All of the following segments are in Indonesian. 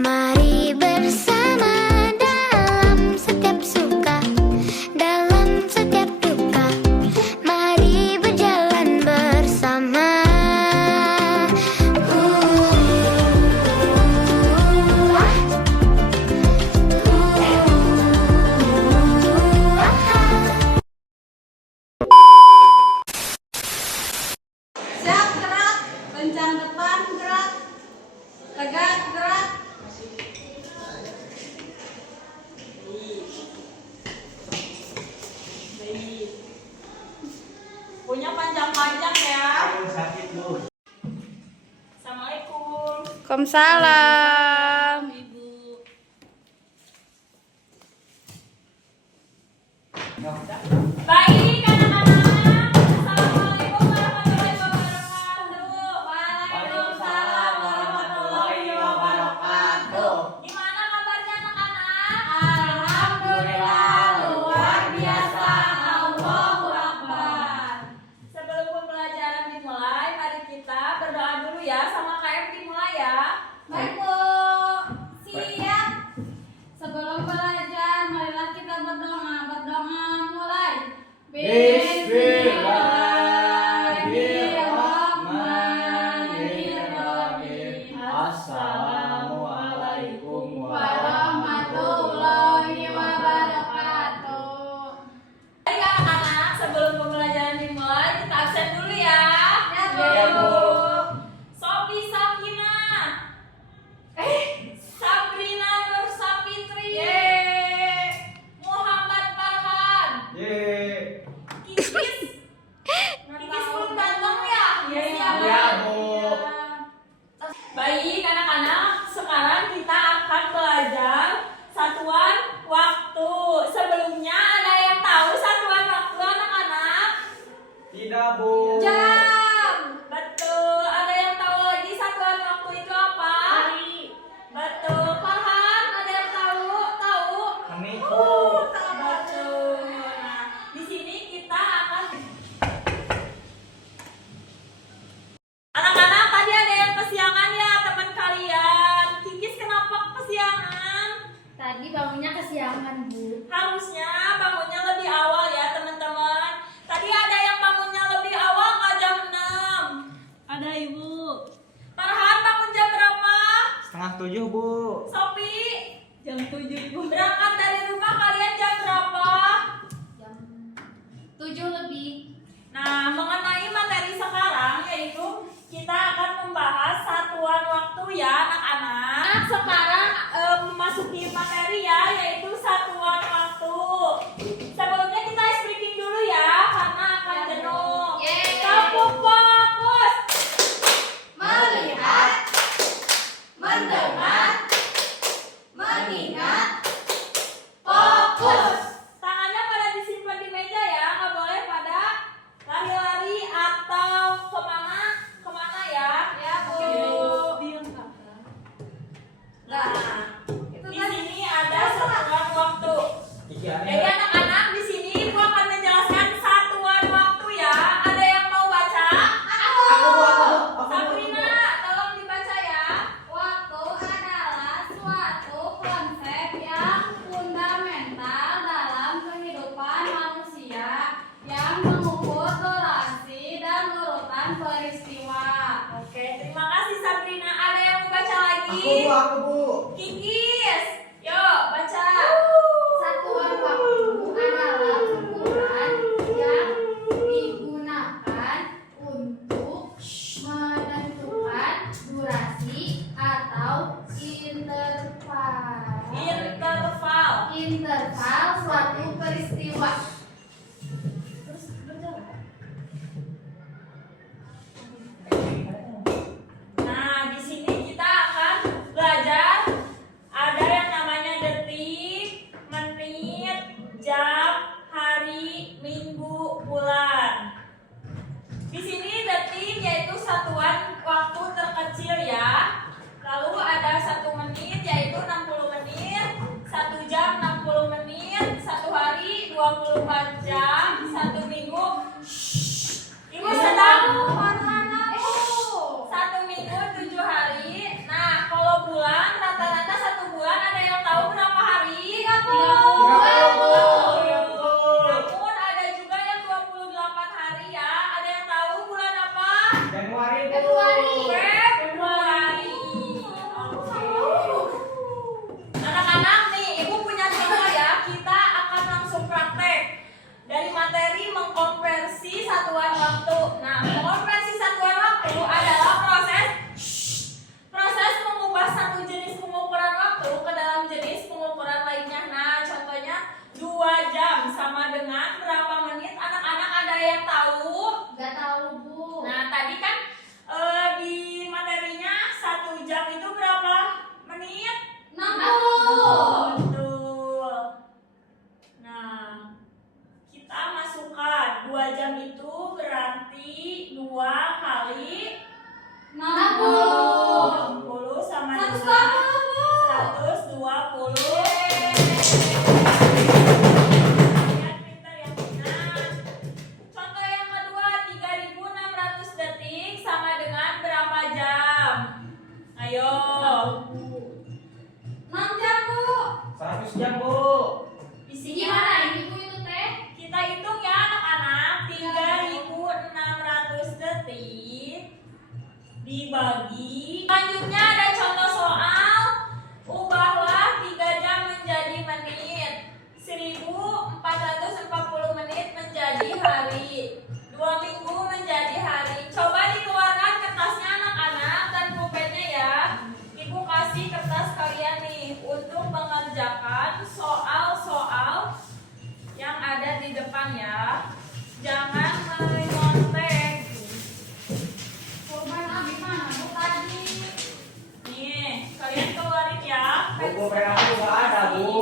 Mari bersama dalam setiap suka, dalam setiap duka. Mari berjalan bersama. Siap, gerak. Kencang depan, gerak. Tegak, gerak. Punya panjang-panjang ya. Sakit, Bu. Assalamualaikum. Waalaikumsalam. Ibu. Baik, anak-anak. Assalamualaikum warahmatullahi wabarakatuh. Waalaikumsalam warahmatullahi wabarakatuh. Gimana kabarnya anak-anak? Alhamdulillah luar biasa. Allahu Akbar. Sebelum pembelajaran dimulai, mari kita berdoa dulu ya sama KM dimulai ya. Baik, Bu. Siap. Sebelum belajar, marilah kita berdoa. Berdoa mulai. Bismillahirrahmanirrahim. Assalamualaikum Warahmatullahi wabarakatuh. Baik anak-anak, sebelum pembelajaran dimulai, kita absen dulu ya. Ya, Bu. Ya, Bu. Sofi Sakina. Sabrina Nur Sapitri. Muhammad Farhan. Ye. Kikis. Kikis belum datang ya? Iya, Bu. Baik anak-anak, sekarang kita akan belajar satuan waktu. Sebelumnya ada yang tahu satuan waktu anak-anak? Tidak, Bu. Jam. Betul. Ada yang tahu lagi satuan waktu itu apa? Hari. Betul. Farhan, ada yang tahu? Tahu? Kami, Bu. Betul. Nah, di sini kita akan anak-anak, tadi ada yang kesiangan ya teman kalian. Kikis kenapa kesiangan? Tadi bangunnya kesiangan, Bu. Harusnya bangunnya lebih awal ya teman-teman. Tadi ada yang bangunnya lebih awal nggak jam 6? Ada Ibu. Farhan bangun jam berapa? 6:30, Bu. Sofi Jam 7 Ibu. berangkat dari rumah kalian jam berapa? Jam 7 lebih. Nah, mengenai materi sekarang yaitu kita akan membahas satuan waktu ya anak-anak. Sekarang memasuki materi ya, yaitu satuan waktu. Sebelumnya kita speaking dulu ya karena akan jenuh. Kamu fokus. Melihat, mendengar, mengingat, fokus. Tangannya pada disimpan di meja ya, nggak boleh pada lari-lari atau kemana ya. Ya, Bu. Nah, di sini ada satuan waktu. Jadi anak-anak, di sini Bu akan menjelaskan satuan waktu ya. Ada yang mau baca? Sabrina, tolong dibaca ya. Waktu adalah suatu konsep yang fundamental dalam kehidupan manusia yang mengukur durasi dan urutan peristiwa. Oke, terima kasih Sabrina. Ada yang mau baca lagi? Aku, Bu. Kikis, yuk baca. Satuan waktu adalah ukuran yang digunakan untuk menentukan durasi atau interval suatu peristiwa. Nah, di sini kita akan belajar ada yang namanya detik, menit, jam, hari, minggu, bulan. Di sini detik yaitu satuan waktu terkecil ya. Lalu ada 1 menit yaitu 60 menit, 1 jam 60 menit, 1 hari 24 jam, jam, Bu. Isinya Gimana ini Bu itu teh? kita hitung ya anak-anak, 3.600 detik dibagi. Selanjutnya ada contoh soal, ubahlah 3 jam menjadi menit, 1.440 menit menjadi hari, 2 minggu menjadi hari. Coba dikeluarkan kertasnya anak-anak dan pulpennya ya. Ibu kasih kertas kalian nih untuk mengerjakan soal-soal yang ada di depan ya. Jangan menyontek. Korban abi mana Bu tadi? Nih, kalian keluarin ya. Bu, pen aku nggak ada, Bu.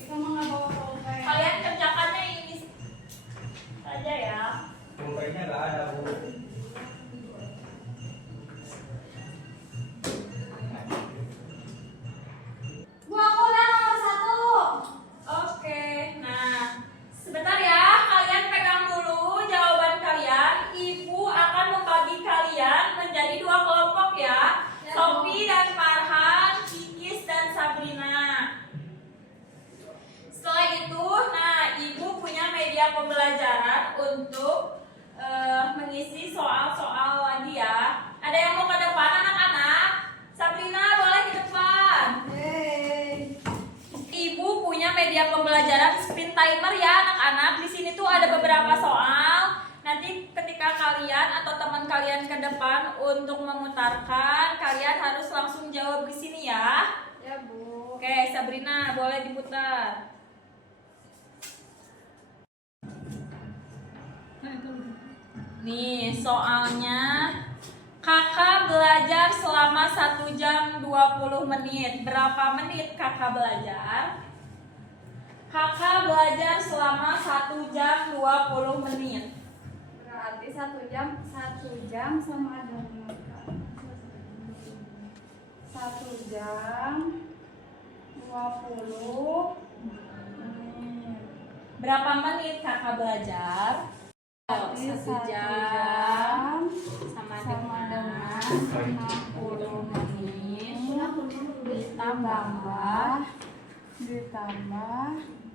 Kita mah nggak bawa pulpen. Kalian kerjakannya ini saja ya. Pulpennya nggak ada, Bu. Bu aku udah nomor 1. Oke, nah sebentar ya. Kalian pegang dulu jawaban kalian. Ibu akan membagi kalian menjadi 2 kelompok ya. Ya, Sophie dan Farhan, Kikis dan Sabrina. Setelah itu, nah ibu punya media pembelajaran untuk mengisi soal-soal lagi ya. Ada yang mau ke depan anak-anak? Sabrina boleh ke depan. Ibu punya media pembelajaran screen timer ya anak-anak. Di sini tuh ada beberapa soal. Nanti ketika kalian atau teman kalian ke depan untuk memutarkan, kalian harus langsung jawab di sini ya. Ya Bu. Oke, Sabrina boleh diputar. Nih soalnya, kakak belajar selama 1 jam 20 menit. Berapa menit kakak belajar? Kakak belajar selama 1 jam 20 menit. Berarti 1 jam sama dengan 1 jam 20 menit. Berapa menit kakak belajar? Berarti 1 1 jam jam sama dengan 60 menit ditambah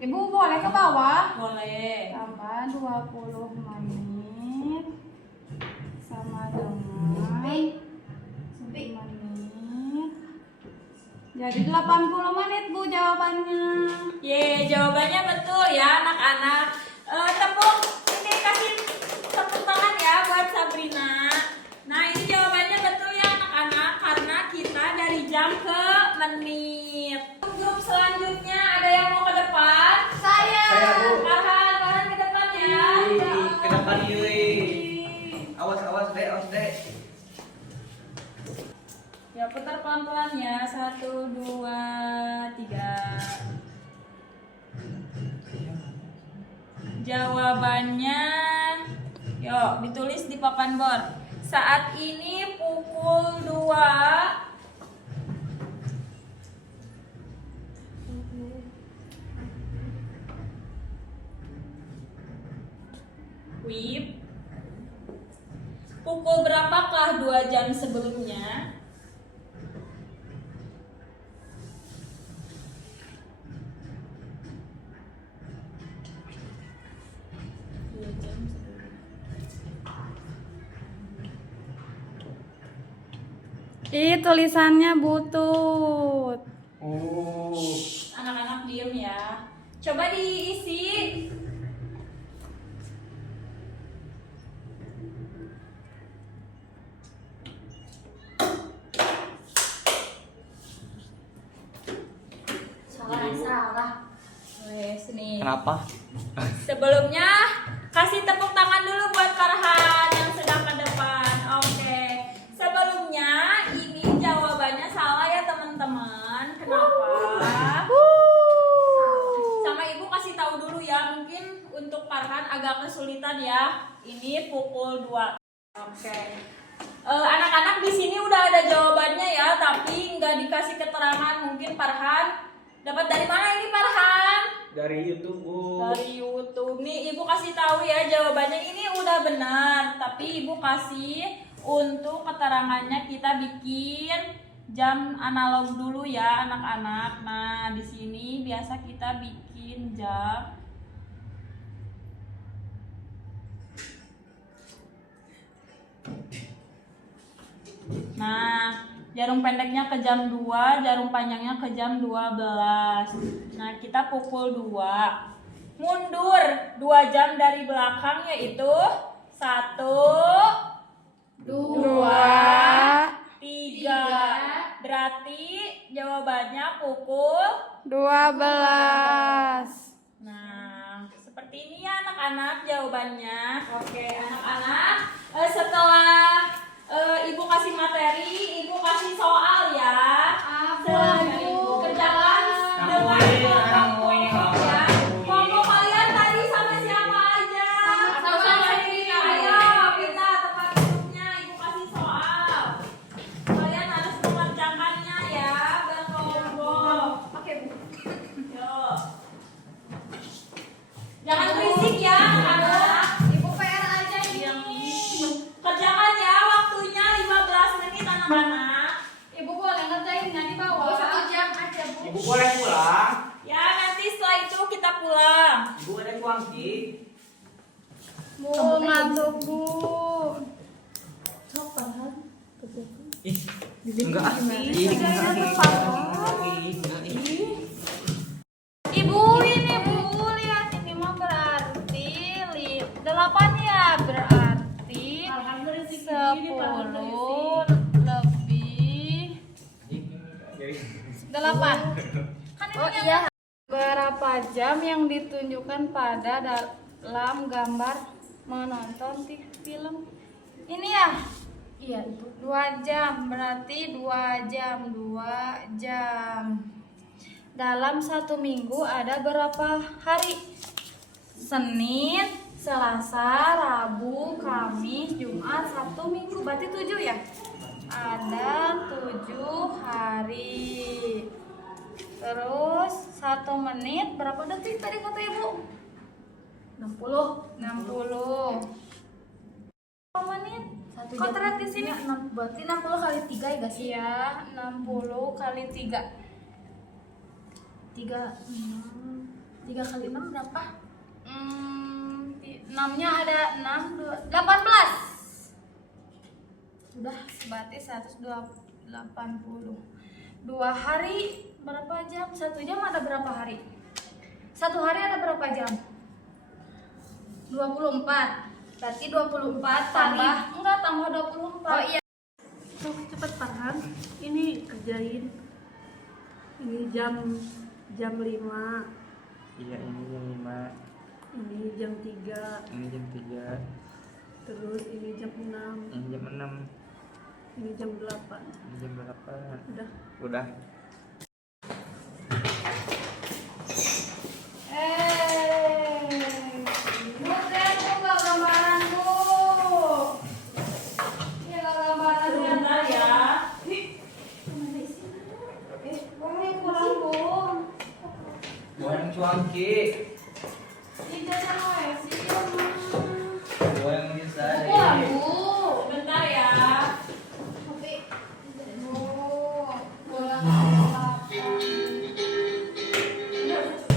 Ibu boleh ke bawah boleh. tambah 20 menit sama dengan 1 menit jadi 80 menit Bu jawabannya. Ye, jawabannya betul ya anak-anak. Tepuk ini kasih tepuk tangan ya buat Sabrina. Nah ini jawabannya betul ya anak-anak karena kita dari jam ke menit. Grup selanjutnya ada yang mau ke depan? Saya Bu. Farhan ke depan ya. Ke depan Yuri. Awas dek. Ya putar pelan-pelan ya. 1, 2, 3. Jawabannya yuk ditulis di papan bor. Saat ini pukul 2. Wip. Pukul berapakah 2 jam sebelumnya? Ih, tulisannya butut. Oh. Anak-anak diem ya. Coba diisi. Salah. Wes nih. Kenapa? Sebelumnya kasih tepuk tangan dulu buat Farhan yang sedang ke depan. Oke. Sebelumnya ini jawabannya salah ya teman-teman. Kenapa? Sama ibu kasih tahu dulu ya. Mungkin untuk Farhan agak kesulitan ya. Ini pukul 2. Oke. Anak-anak di sini udah ada jawabannya ya, tapi nggak dikasih keterangan. Mungkin Farhan dapat dari mana ini Farhan? Dari YouTube, Bu. Dari YouTube. Nih ibu kasih tahu ya jawabannya ini udah benar, tapi ibu kasih untuk keterangannya kita bikin jam analog dulu ya anak-anak. Nah, di sini biasa kita bikin jam. Nah, jarum pendeknya ke jam 2, jarum panjangnya ke jam 12. Nah, kita pukul 2. Mundur 2 jam dari belakang, yaitu 1, 2, 3. Berarti jawabannya pukul 12. Nah, seperti ini ya anak-anak jawabannya. Oke, anak-anak, setelah Ibu kasih materi, Ibu kasih soal ya. Kerjakan dengan kelompok ya. Kelompok kalian tadi sama siapa aja? Sama Rina. Ayo, kita tempat duduknya. Ibu kasih soal. Kalian harus mengerjakannya ya, berkelompok. Oke, Bu. Yuk. Jangan berisik ya, anak-anak. Ibu PR aja ini. Kerjakan ya, waktunya 15 menit anak-anak. Ibu boleh ngerjainnya di bawah. 1 jam aja, Bu. Ibu boleh pulang. Ya, nanti setelah itu kita pulang. Ibu ada uang Ki. Bu, ngantuk Bu. Enggak. Ibu ini Bu, lihat ini mah berarti 8 ya, berarti 10 lebih 8. Kan ini iya. Berapa jam yang ditunjukkan pada dalam gambar menonton film? Ini ya? Iya, itu. 2 jam, berarti 2 jam, 2 jam. Dalam 1 minggu ada berapa hari? Senin, Selasa, Rabu, Kamis, Jumat, Sabtu, Minggu. Berarti 7 ya? Ada 7 hari. Terus 1 menit berapa detik tadi kata Ibu? 60. 60. Berapa menit? Kok terlihat di sini? Berarti 60 kali 3 ya, guys? Iya, 60 kali 3. 3 kali 6 berapa? 6-nya ada 6, 18. Sudah, berarti 180. 2 hari berapa jam? 1 jam ada berapa hari? 1 hari ada berapa jam? 24. Berarti 24 tambah enggak tambah 24. Oh iya. Tuh, cepet Farhan. Ini kerjain. Ini jam 5. Iya, ini jam 5. Ini jam 3. Ini jam 3. Terus ini jam 6. Ini jam 6. Ini jam 8. Ini jam 8. Udah. Bu, lihat Bu nggak gambaran Bu. Ini nggak gambaran Sebentar ya. Ini kurang Bu. Buang uang Ki. Ini jajan wae sih. Buang bisa. Pulang Bu. Sebentar ya. Bu, pulang.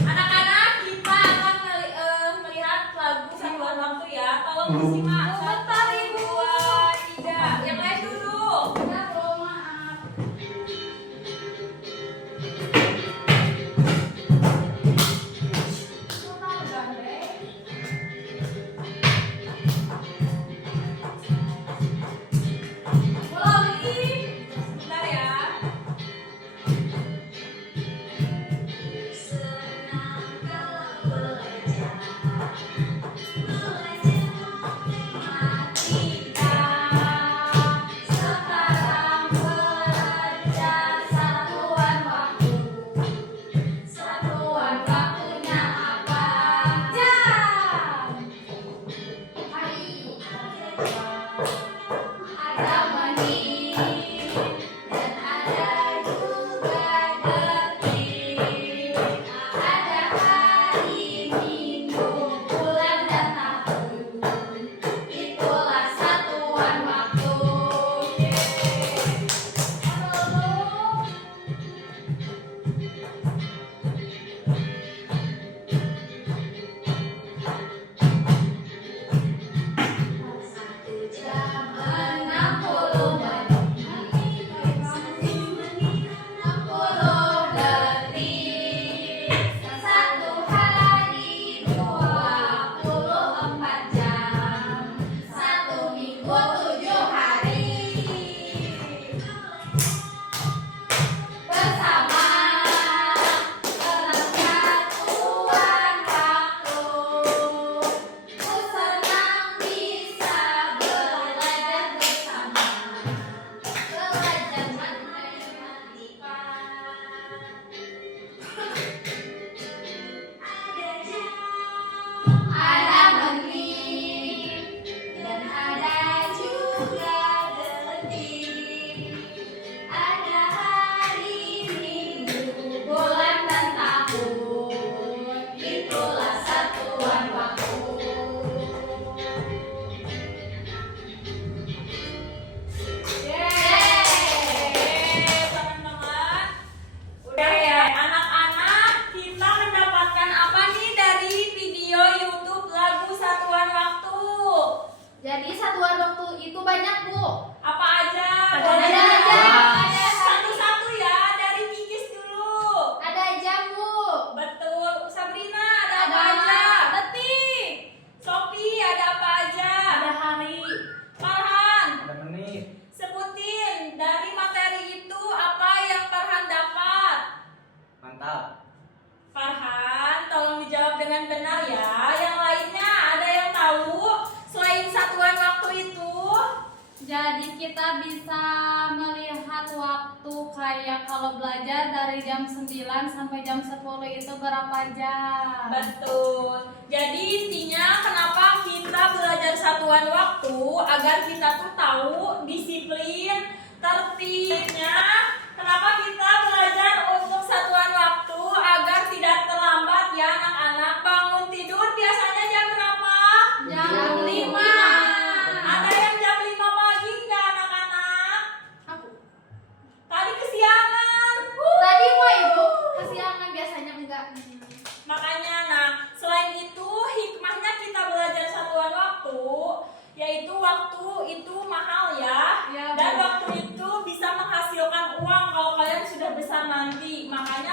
Anak-anak, kita akan melihat lagu satuan waktu ya. Tolong disimak. Sebentar, Ibu. 1, 2, 3. Yang lain duduk. Ya, Bu, maaf. Total gandeng. dengan benar ya. Yang lainnya ada yang tahu selain satuan waktu itu? Jadi kita bisa melihat waktu kayak kalau belajar dari jam 9 sampai jam 10 itu berapa jam? Betul. Jadi intinya kenapa kita belajar satuan waktu agar kita tuh tahu disiplin, tertibnya. Kenapa kita belajar untuk satuan waktu agar tidak terlambat ya anak-anak. Bangun tidur biasanya jam berapa? Jam 5. Ada yang jam 5 pagi nggak anak-anak? Aku. Tadi kesiangan. Tadi mau Ibu kesiangan, biasanya enggak. Makanya, nah, selain itu hikmahnya kita belajar satuan waktu, yaitu waktu itu mahal ya, Ya, dan Bu. waktu itu bisa menghasilkan uang kalau kalian sudah besar nanti. Makanya